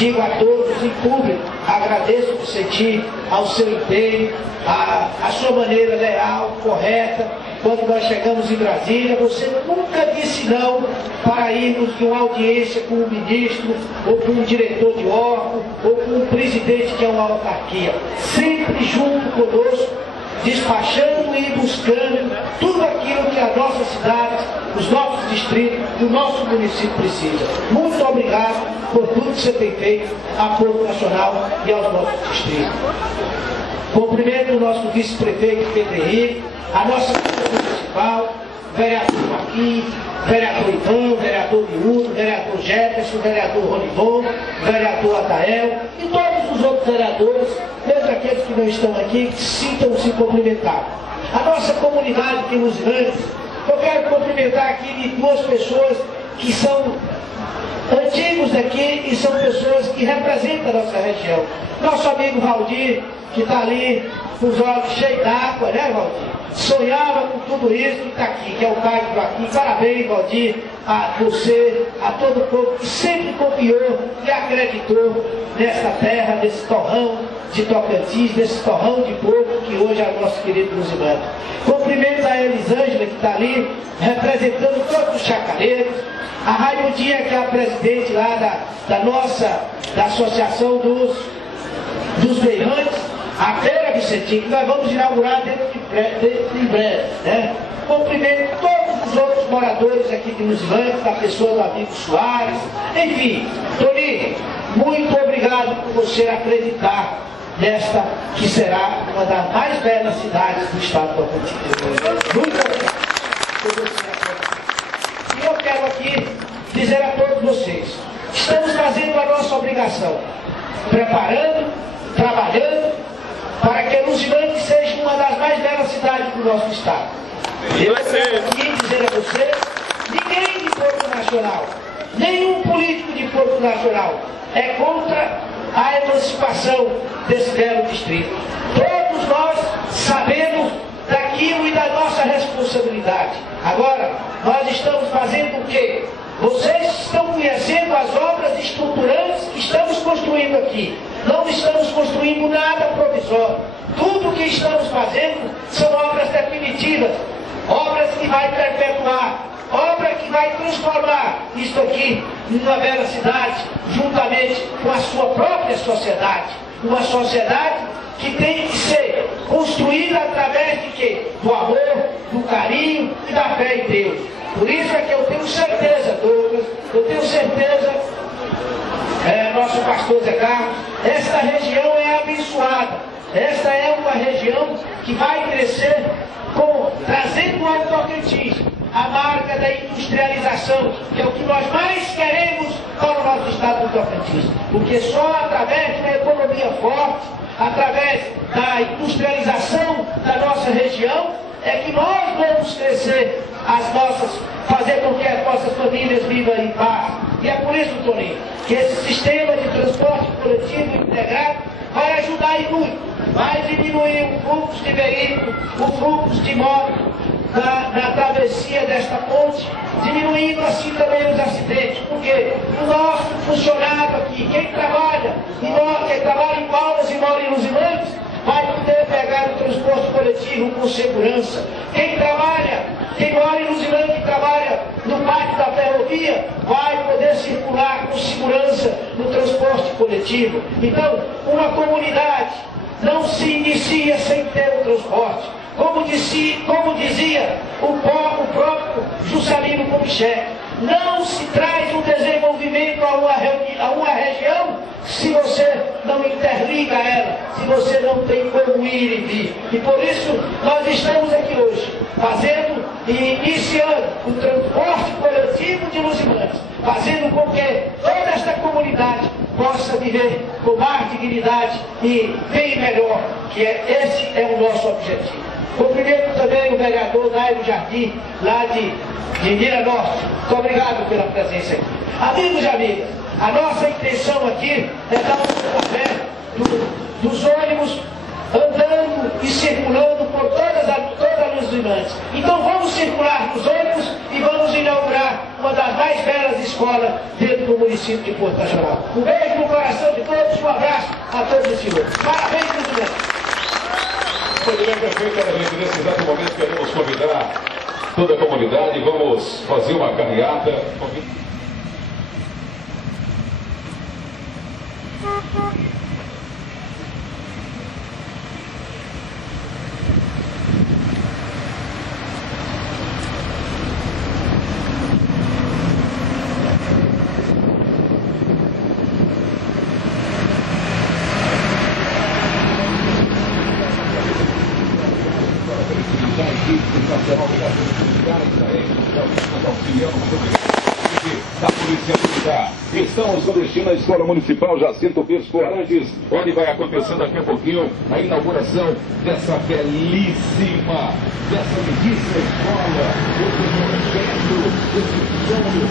digo a todos em público, agradeço por sentir ao seu empenho, a sua maneira leal, correta. Quando nós chegamos em Brasília, você nunca disse não para irmos em uma audiência com um ministro, ou com um diretor de órgão, ou com um presidente que é uma autarquia. Sempre junto conosco, despachando e buscando tudo aquilo que a nossa cidade, os nossos distritos, o nosso município precisa. Muito obrigado por tudo que você tem feito ao povo nacional e aos nossos distritos. Cumprimento o nosso vice-prefeito Pedro Henrique, a nossa Câmara Municipal, vereador Joaquim, vereador Ivan, vereador Miúdo, vereador Jefferson, vereador Ronivon, vereador Atael e todos os outros vereadores, mesmo aqueles que não estão aqui, que sintam-se cumprimentados. A nossa comunidade aqui nos Randes, eu quero cumprimentar aqui duas pessoas que são antigos daqui e são pessoas que representam a nossa região. Nosso amigo Valdir, que está ali com os olhos cheios d'água, né, Valdir? Sonhava com tudo isso que está aqui, que é o pai do Joaquim. Parabéns, Valdir, a você, a todo o povo que sempre confiou e acreditou nessa terra, nesse torrão de Tocantins, nesse torrão de povo que hoje é o nosso querido Luzimano. Cumprimento a Elisângela, que está ali, representando todos os chacareiros, a Raimundinha, que é a presidente lá da Associação dos Berrantes, a Feira Vicentinho, que nós vamos inaugurar dentro em breve, né? Cumprimento todos os outros moradores aqui de Luzimano, da pessoa do amigo Soares, enfim. Toninho, muito obrigado por você acreditar nesta que será uma das mais belas cidades do estado do Tocantins. Muito obrigado por você acreditar. E eu quero aqui dizer a todos vocês, estamos fazendo a nossa obrigação, preparando, trabalhando, para que Luzimano seja uma das mais belas cidades do nosso estado. Eu quero aqui dizer a você, ninguém de Porto Nacional, nenhum político de Porto Nacional é contra a emancipação desse belo distrito. Todos nós sabemos daquilo e da nossa responsabilidade. Agora, nós estamos fazendo o quê? Vocês estão conhecendo as obras estruturantes que estamos construindo aqui. Não estamos construindo nada provisório. Tudo que estamos fazendo são obras definitivas, obras que vai perpetuar, obra que vai transformar isto aqui numa bela cidade, juntamente com a sua própria sociedade. Uma sociedade que tem que ser construída através de quê? Do amor, do carinho e da fé em Deus. Por isso é que eu tenho certeza, Douglas, eu tenho certeza, nosso pastor Zé Carlos, esta região é abençoada. Esta é uma região que vai crescer trazendo ao Tocantins a marca da industrialização, que é o que nós mais queremos para o nosso estado do Tocantins. Porque só através de uma economia forte, através da industrialização da nossa região, é que nós vamos crescer fazer com que as nossas famílias vivam em paz. E é por isso, Toninho, que esse sistema de transporte coletivo integrado vai ajudar e muito. Vai diminuir o fluxo de veículos, o fluxo de motos na travessia desta ponte, diminuindo assim também os acidentes. Porque o nosso funcionário aqui, quem trabalha em Palmas e mora em Luzimano, vai poder pegar o transporte coletivo com segurança. Quem mora em Luzimano, que trabalha no pátio da ferrovia, vai poder circular com segurança no transporte coletivo. Então, uma comunidade não se inicia sem ter o transporte. Como dizia o próprio Juscelino Kubitschek, não se traz um desenvolvimento a uma região se você não interliga ela, se você não tem como ir e vir. E por isso nós estamos aqui hoje, fazendo e iniciando o transporte coletivo de Luzimano, fazendo com que toda esta comunidade possa viver com mais dignidade e bem melhor, esse é o nosso objetivo. Cumprimento também o vereador Nairo Jardim, lá de Mira Norte. Muito obrigado pela presença aqui. Amigos e amigas, a nossa intenção aqui é dar um café dos ônibus andando e circulando por todas as Luzimano. Então vamos circular nos ônibus e vamos inaugurar uma das mais belas escolas dentro do município de Porto Nacional. Um beijo no coração de todos, um abraço a todos os senhores. Parabéns, presidente. Muito bem, prefeito, nesse exato momento queremos convidar toda a comunidade, vamos fazer uma caminhada. Da Polícia Militar. Estamos com destino à Escola Municipal Jacinto Bispo Arantes, onde vai acontecer daqui a pouquinho a inauguração dessa belíssima escola, esse projeto, esse sonho